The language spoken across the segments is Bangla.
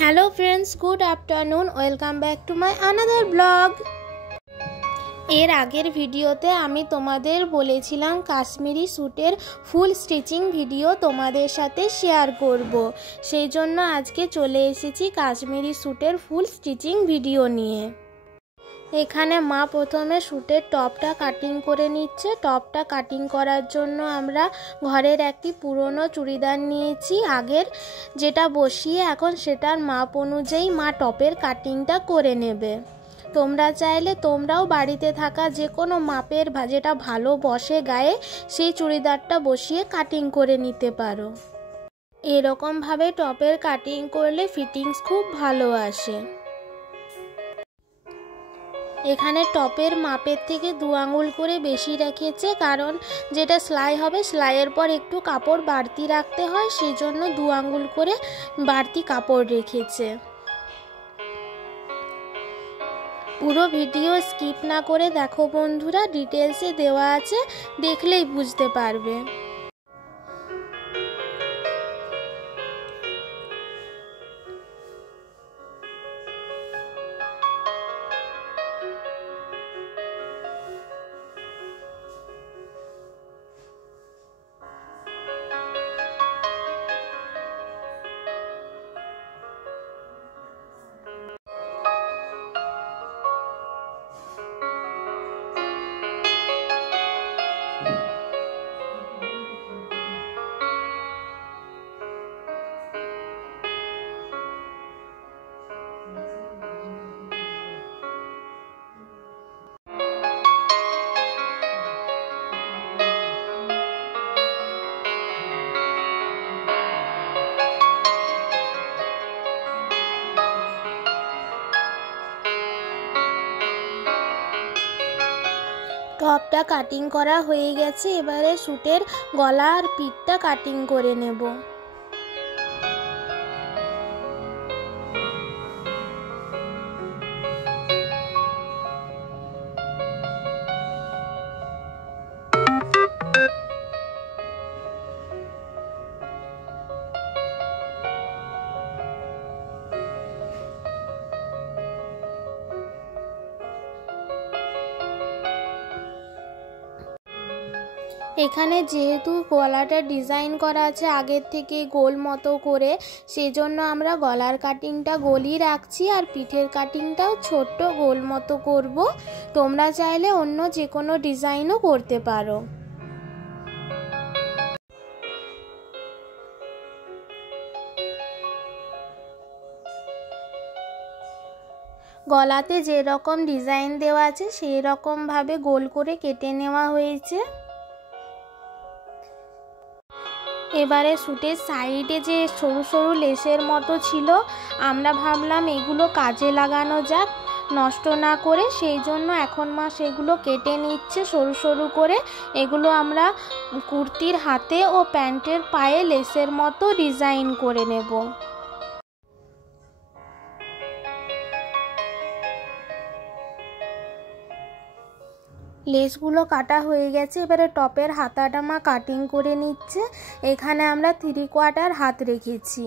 Hello friends, good afternoon. Welcome back to my another blog. এর আগের ভিডিওতে আমি তোমাদের বলেছিলাম কাশ্মীরি স্যুটের ফুল স্টিচিং ভিডিও তোমাদের সাথে শেয়ার করব। সেই জন্য আজকে চলে এসেছি কাশ্মীরি স্যুটের ফুল স্টিচিং ভিডিও নিয়ে। এখানে মা প্রথমে স্যুটের টপটা কাটিং করে নিচ্ছে। টপটা কাটিং করার জন্য আমরা ঘরের একটি পুরনো চুড়িদার নিয়েছি আগের, যেটা বসিয়ে এখন সেটার মাপ অনুযায়ী মা টপের কাটিংটা করে নেবে। তোমরা চাইলে তোমরাও বাড়িতে থাকা যে কোনো মাপের যেটা ভালো বসে গায়ে সেই চুড়িদারটা বসিয়ে কাটিং করে নিতে পারো। এরকমভাবে টপের কাটিং করলে ফিটিংস খুব ভালো আসে। এখানে টপের মাপের থেকে 2 আঙুল করে বেশি রেখেছে, কারণ যেটা সেলাই হবে সেলাইয়ের পর একটু কাপড় বাড়তি রাখতে হয়, সেই জন্য 2 আঙুল করে বাড়তি কাপড় রেখেছে। পুরো ভিডিও স্কিপ না করে দেখো বন্ধুরা, ডিটেলসে দেওয়া আছে, দেখলেই বুঝতে পারবে। টপটা কাটিং করা হয়ে গেছে, এবারে স্যুটের গলা আর পিঠটা কাটিং করে নেব। এখানে যেহেতু গলাটা ডিজাইন করা আছে আগের থেকে গোল মতো করে, সেজন্য আমরা গলার কাটিংটা গোলই রাখছি আর পিঠের কাটিংটাও ছোট্ট গোল মতো করব। তোমরা চাইলে অন্য যে কোনো ডিজাইনও করতে পারো। গলাতে যেরকম ডিজাইন দেওয়া আছে সেই রকমভাবে গোল করে কেটে নেওয়া হয়েছে। এবারে স্যুটের সাইডে যে সরু সরু লেসের মতো ছিল, আমরা ভাবলাম এগুলো কাজে লাগানো যাক নষ্ট না করে, সেই জন্য এখন মা সেগুলো কেটে নিচ্ছে সরু সরু করে। এগুলো আমরা কুর্তির হাতে ও প্যান্টের পায়ে লেসের মতো ডিজাইন করে নেব। লেসগুলো কাটা হয়ে গেছে, এবারে টপের হাতাটা মা কাটিং করে নিচ্ছে। এখানে আমরা 3/4 হাত রেখেছি।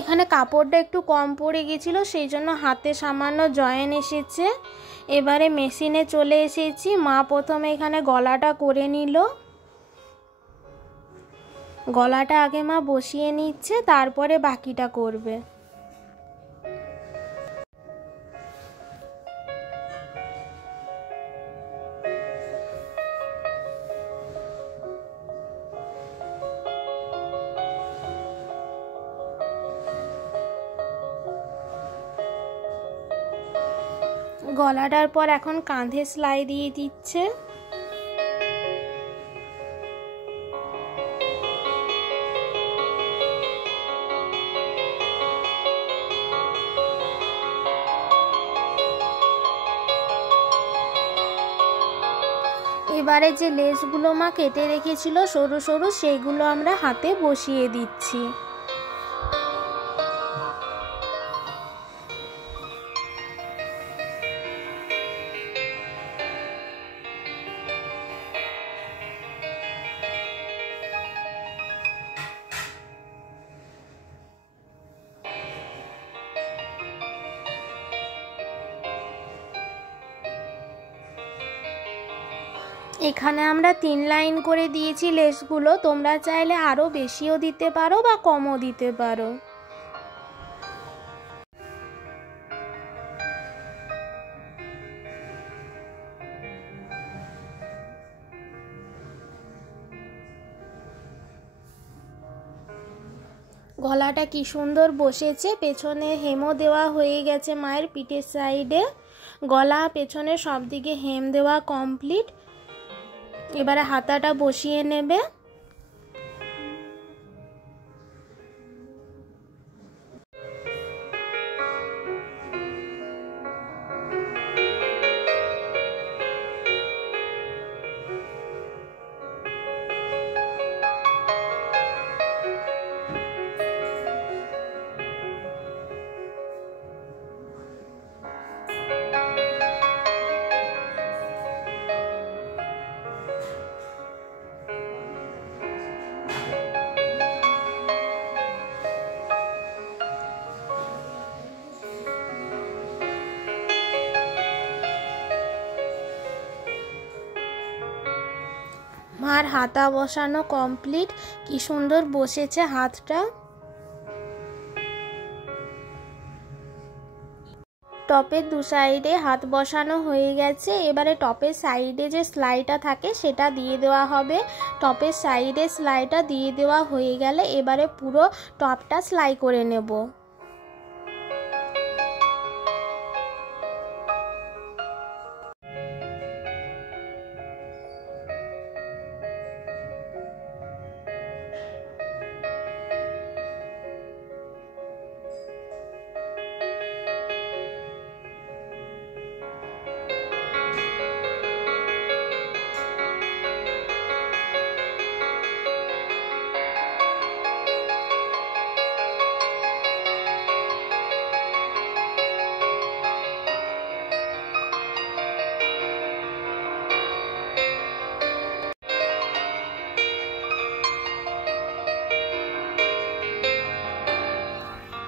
এখানে কাপড়টা একটু কম পড়ে গেছিলো, সেই জন্য হাতে সামান্য জয়েন এসেছে। এবারে মেশিনে চলে এসেছি। মা প্রথমে এখানে গলাটা করে নিল। গলাটা আগে মা বসিয়ে নিচ্ছে, তারপরে বাকিটা করবে। গলাটার পর এখন কাঁধে সেলাই দিয়ে দিচ্ছে। এবারে যে লেসগুলো মা কেটে রেখেছিল সরু সরু, সেইগুলো আমরা হাতে বসিয়ে দিচ্ছি। এখানে আমরা 3 লাইন করে দিয়েছি লেসগুলো, তোমরা চাইলে আরও বেশিও দিতে পারো বা কমও দিতে পারো। গলাটা কি সুন্দর বসেছে, পেছনে হেমও দেওয়া হয়ে গেছে মায়ের পিঠের সাইডে, গলা পেছনে সব দিকে হেম দেওয়া কমপ্লিট। এবারে হাতাটা বসিয়ে নেবে। মার হাতা বসানো কমপ্লিট, কি সুন্দর বসেছে হাতটা। টপের দু সাইডে হাত বসানো হয়ে গেছে, এবারে টপের সাইডে যে সেলাইটা থাকে সেটা দিয়ে দেওয়া হবে। টপের সাইডে সেলাইটা দিয়ে দেওয়া হয়ে গেলে এবারে পুরো টপটা সেলাই করে নেব।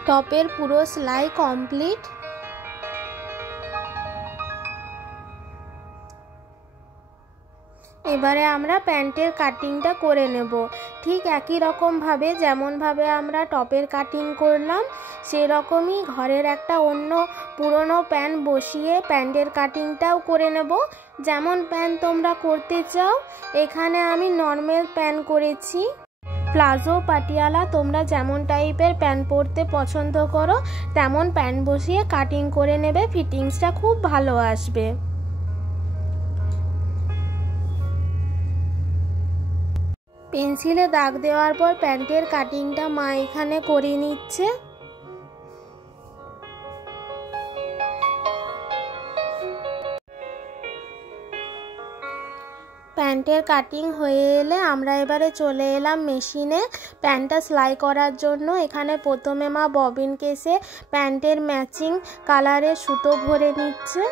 টপের পুরো সেলাই কমপ্লিট। এবারে আমরা প্যান্টের কাটিংটা করে নেব। ঠিক একই রকমভাবে যেমনভাবে আমরা টপের কাটিং করলাম সেই রকমই ঘরের একটা অন্য পুরনো প্যান্ট বসিয়ে প্যান্টের কাটিংটাও করে নেব। যেমন প্যান্ট তোমরা করতে চাও, এখানে আমি নর্মাল প্যান্ট করেছি। প্লাজো পাটিয়ালা তোমরা যেমন টাইপের প্যান্ট পরতে পছন্দ করো তেমন প্যান্ট বসিয়ে কাটিং করে নেবে, ফিটিংসটা খুব ভালো আসবে। পেন্সিলে দাগ দেওয়ার পর প্যান্টের কাটিংটা মা এখানে করে নিচ্ছে। প্যান্টের কাটিং হয়ে এলে আমরা এবারে চলে এলাম মেশিনে প্যান্টটা সেলাই করার জন্য। এখানে প্রথমে মা ববিন কেসে প্যান্টের ম্যাচিং কালারের সুতো ভরে নিচ্ছে।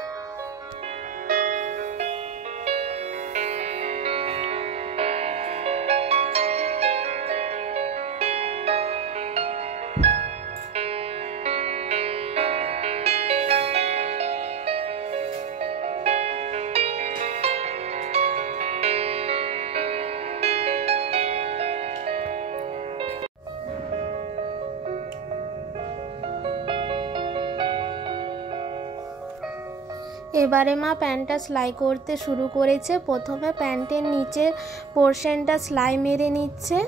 এবারে মা প্যান্টটা সেলাই করতে শুরু করেছে। প্রথমে প্যান্টের নিচের পোর্শনটা সেলাই মেরে নিচ্ছে।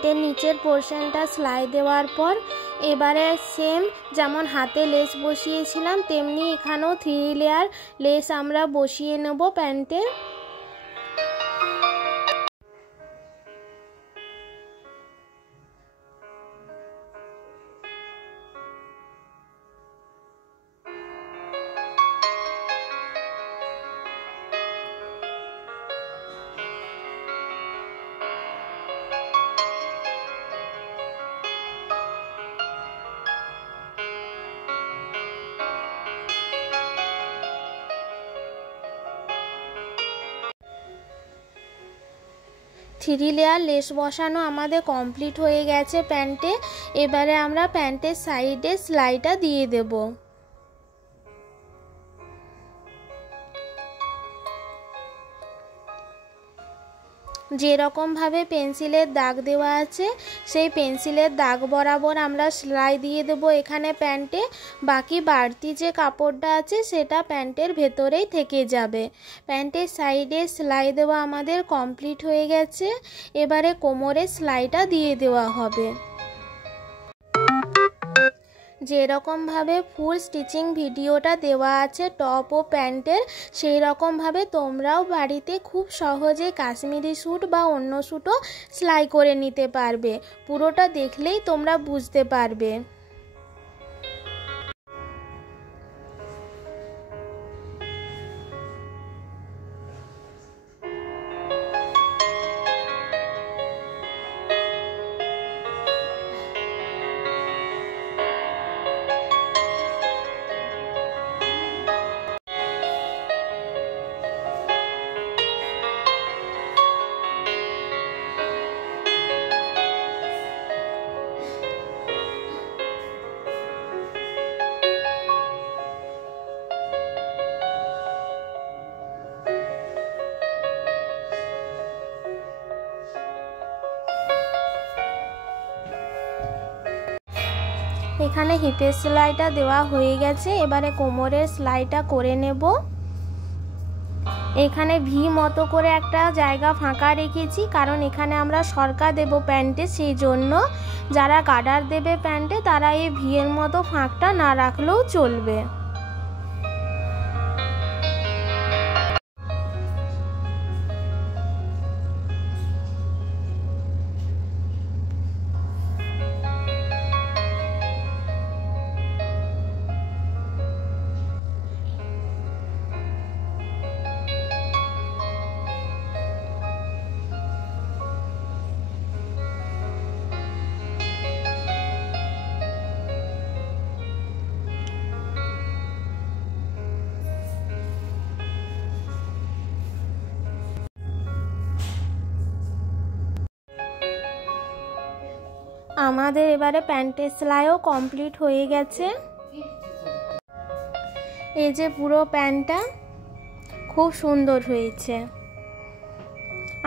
প্যান্টের নিচের পোর্শনটা সেলাই দেওয়ার পর এবারে সেম যেমন হাতে লেস বসিয়েছিলাম তেমনি এখানেও 3 লেয়ার লেস আমরা বসিয়ে নেব প্যান্টে। থ্রি লেয়ার লেস বসানো আমাদের কমপ্লিট হয়ে গেছে প্যান্টে। এবারে আমরা প্যান্টের সাইডে সেলাইটা দিয়ে দেব। যেরকম ভাবে পেন্সিলের দাগ দেওয়া আছে সেই পেন্সিলের দাগ বরাবর আমরা সেলাই দিয়ে দেব এখানে প্যান্টে। বাকি বাড়তি যে কাপড়টা আছে সেটা প্যান্টের ভেতরেই থেকে যাবে। প্যান্টের সাইডে সেলাই দেওয়া আমাদের কমপ্লিট হয়ে গেছে। এবারে কোমরে সেলাইটা দিয়ে দেওয়া হবে। যেরকম ভাবে ফুল স্টিচিং ভিডিওটা দেওয়া আছে টপ ও প্যান্টের সেই রকম ভাবে তোমরাও বাড়িতে খুব সহজে কাশ্মীরি স্যুট বা অন্য স্যুটও সেলাই করে নিতে পারবে। পুরোটা দেখলেই তোমরা বুঝতে পারবে। এখানে হিপের সেলাইটা দেওয়া হয়ে গেছে। এবারে কোমরের সেলাইটা করে নেব। এখানে ভি মতো করে একটা জায়গা ফাঁকা রেখেছি কারণ এখানে আমরা সরকা দেব প্যান্টে, সেই জন্য যারা গার্ডার দেবে প্যান্টে তারা এই ভি এর মতো ফাঁকটা না রাখলেও চলবে। আমাদের এবারে প্যান্টের সেলাইও কমপ্লিট হয়ে গেছে। এই যে পুরো প্যান্টটা খুব সুন্দর হয়েছে।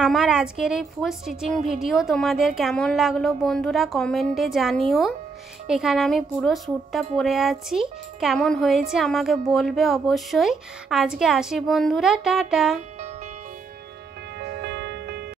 আমার আজকের এই ফুল স্টিচিং ভিডিও তোমাদের কেমন লাগলো বন্ধুরা কমেন্টে জানিও। এখানে আমি পুরো স্যুটটা পরে আছি, কেমন হয়েছে আমাকে বলবে অবশ্যই। আজকে আসি বন্ধুরা, টাটা।